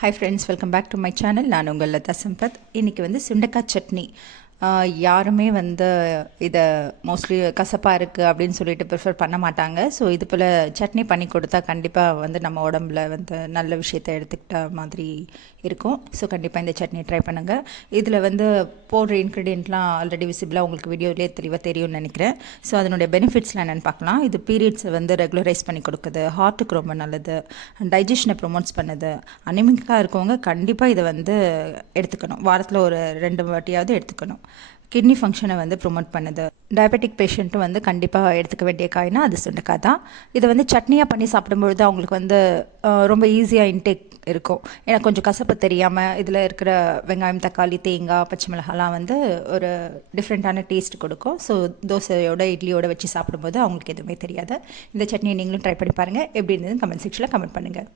Hi friends, welcome back to my channel. நான் உங்கள் லதா சம்பத். இன்றைக்கி வந்து சுண்டக்காய் சட்னி. யாருமே வந்து இதை மோஸ்ட்லி கசப்பாக இருக்குது அப்படின்னு சொல்லிட்டு ப்ரிஃபர் பண்ண மாட்டாங்க. ஸோ இது போல் சட்னி பண்ணி கொடுத்தா கண்டிப்பாக வந்து நம்ம உடம்புல வந்து நல்ல விஷயத்தை எடுத்துக்கிட்ட மாதிரி இருக்கும். ஸோ கண்டிப்பாக இந்த சட்னி ட்ரை பண்ணுங்கள். இதில் வந்து போடுற இன்க்ரீடியண்ட்லாம் ஆல்ரெடி விசிபிளாக உங்களுக்கு வீடியோவிலே தெளிவாக தெரியும்னு நினைக்கிறேன். ஸோ அதனுடைய பெனிஃபிட்ஸ்லாம் என்னென்னு பார்க்கலாம். இது பீரியட்ஸை வந்து ரெகுலரைஸ் பண்ணி கொடுக்குது, ஹார்ட்டுக்கு ரொம்ப நல்லது, டைஜஷனை ப்ரொமோட்ஸ் பண்ணுது. அனிமிக்காக இருக்கவங்க கண்டிப்பாக இதை வந்து எடுத்துக்கணும். வாரத்தில் ஒரு 2 வாட்டியாவது எடுத்துக்கணும். கிட்னி ஃபங்க்ஷனை வந்து ப்ரொமோட் பண்ணுது. டயபெட்டிக் பேஷண்ட்டும் வந்து கண்டிப்பாக எடுத்துக்க வேண்டிய காய்னா அது சுண்டைக்காய் தான். இதை வந்து சட்னியாக பண்ணி சாப்பிடும்பொழுது அவங்களுக்கு வந்து ரொம்ப ஈஸியாக இன்டேக் இருக்கும். ஏன்னா கொஞ்சம் கசப்பு தெரியாமல் இதில் இருக்கிற வெங்காயம், தக்காளி, தேங்காய், பச்சை மிளகாலாம் வந்து ஒரு டிஃப்ரெண்ட்டான டேஸ்ட் கொடுக்கும். ஸோ தோசையோட இட்லியோட வச்சு சாப்பிடும்போது அவங்களுக்கு எதுவுமே தெரியாது. இந்த சட்னியை நீங்களும் ட்ரை பண்ணி பாருங்கள். எப்படி இருந்ததுன்னு கமெண்ட் செக்ஷனில் கமெண்ட் பண்ணுங்கள்.